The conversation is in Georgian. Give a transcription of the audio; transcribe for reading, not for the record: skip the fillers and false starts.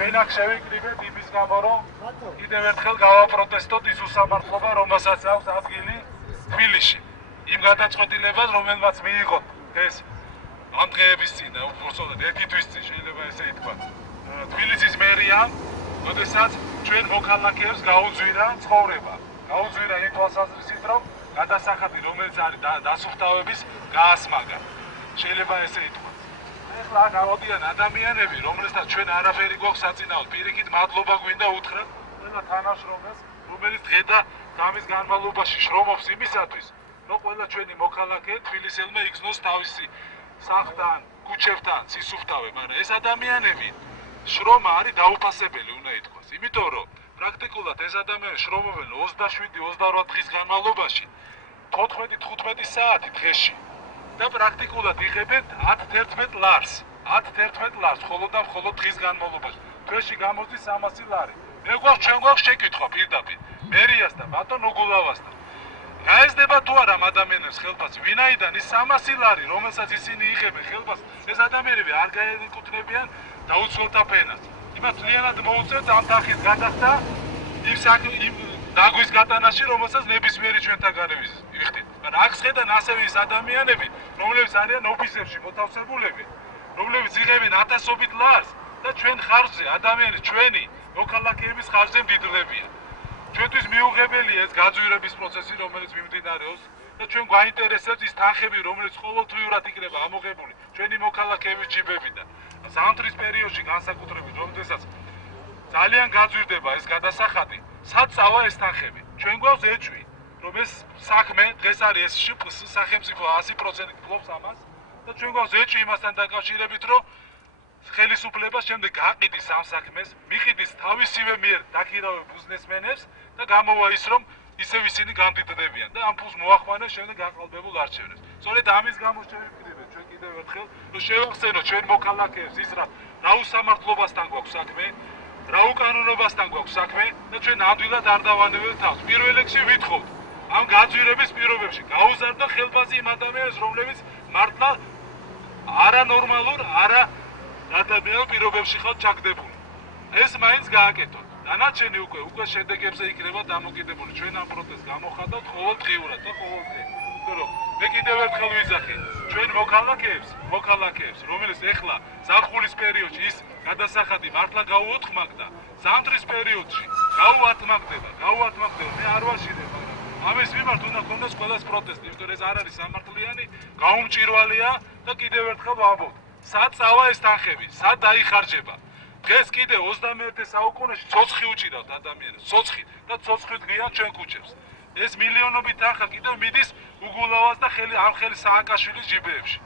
ჩვენ აქ შევიკრიბეთ იმის გამო, რომ კიდევ ერთხელ გავაპროტესტოთ ის უსამართლობა, რომელსაც აქვს ადგილი თბილისში. იმ გადაწყვეტილებას, რომელმაც მიიღოთ ეს ამ დღეების წინ და უბრალოდ ერთი თვის წინ შეიძლება ესე ითქვა. თბილისის მერიამ, როდესაც ჩვენ მოქალაქეებს გაუძვირა ცხოვრება. გაუძვირა იმ თვალსაზრისით, რომ გადასახადი, რომელიც არის დასუფთავების გაასმაგა. შეიძლება ესე ითქვა. ეხლა გამოდიან ადამიანები, რომელთაც ჩვენ არაფერი გვაქვს საწინაოდ, პირიქით მადლობა გვინდა უთხრათ ყველა თანაშრომელს, რომელიც დღე და გამის განმავლობაში შრომობს იმისათვის, რომ ყველა ჩვენი მოქალაქე თბილისელმა იგრძნოს თავისი სახლთან, ქუჩებთან სისუფთავე, მაგრამ ეს ადამიანები შრომა არის დაუფასებელი, უნდა ითქვას. იმიტომ რომ პრაქტიკულად ეს ადამიანები შრომობენ 27-28 დღის განმავლობაში 14-15 საათი დღეში. და პრაქტიკულად იღებენ 10-11 ლარს. 10-11 ლარს მხოლოდ და მხოლოდ დღის განმავლობაში. თვეში გამოდის 300 ლარი. მე ჩვენ გვაქვს შეკითხვა პირდაპირ მერიასთან, ბატონ უგულავასთან. გაიზრდება თუ არა ამ ადამიანებს ხელფასი? ვინაიდან ის 300 ლარი, რომელსაც ისინი იღებენ ხელფასს, ეს ადამიანები არ გაეკუთვნებიან დაუცველთა ფენას. იმას ლიანად მოუწევთ ამ თანხის გადახდა იმ დაგვის გატანაში, რომელსაც ნებისმიერი ჩვენთაგანი ვიხდით. მაგრამ აქ შედან ასევე ის ადამიანები, რომლებიც არიან ოფისებში მოთავსებულები, რომლებიც იღებენ ათასობით ლარს და ჩვენ ხარჯზე, ადამიანის ჩვენი მოქალაქეების ხარჯზე მდიდრდებიან. ჩვენთვის მიუღებელია ეს გაძვირების პროცესი, რომელიც მიმდინარეობს და ჩვენ გვაინტერესებს ის თანხები, რომელიც ყოველთვიურად იქნება ამოღებული ჩვენი მოქალაქეების ჯიბებიდან. ზამთრის პერიოდში განსაკუთრებით, როდესაც ძალიან გაძვირდება ეს გადასახადი, სად წავა ეს თანხები? ჩვენ გვაქვს ეჭვი, რომ ეს საქმე დღეს არის ეს შპს სახელმწიფო 100% ფლობს ამას და ჩვენ გვაქვს ეჭვი იმასთან დაკავშირებით, რომ ხელისუფლება შემდეგ გაყიდის ამ საქმეს, მიყიდის თავისივე მიერ დაქირავებულ ბიზნესმენებს და გამოვა ის, რომ ისევ ისინი გამდიდრდებიან და ამ ფულს მოახმარებს შემდეგ გაყალბებულ არჩევნებს. სწორედ ამის გამო შევიკრიბეთ ჩვენ კიდევ ერთხელ, რომ შევახსენოთ ჩვენ მოქალაქეებს ის რა უსამართლობასთან გვაქვს საქმე, რა უკანონობასთან გვაქვს საქმე და ჩვენ ამდვილად არ დავანებებთ თავს. პირველ რიგში ვითხოვთ ამ გაძვირების პირობებში გაუზარდო ხელფასი იმ ადამიანებს, რომლებიც მართლა არანორმალურ, არადადაბნეულ პირობებში ხართ ჩაგდებული. ეს მაინც გააკეთოთ. დანარჩენი უკვე შედეგებზე იქნება დამოკიდებული. ჩვენ ამ პროტესტს გამოხატავთ ყოველდღიურად და ყოველდღე. მე კიდევ ერთხელ ვიზახი ჩვენ მოქალაქეებს, რომელიც ეხლა ზაფხულის პერიოდში ის გადასახადი მართლა გაუოთხმაგდა, ზამთრის პერიოდში გაუათმაგდება, მე არ ვაშინებ, მაგრამ ამის მიმართ უნდა გქონდეს ყველას პროტესტი, იმიტომ რომ ეს არ არის სამართლიანი, გაუმჭირვალეა და კიდევ ერთხელ ვამბობ, სად წავა ეს თანხები, სად დაიხარჯება? დღეს კიდე 21 საუკუნეში ცოცხი უჭირავთ ადამიანებს, ცოცხი და ცოცხლით გიან ჩვენ ქუჩებს. ეს მილიონობით თანხა კიდევ მიდის უგულავას და ამ ხელი სააკაშვილის ჯიბეებში.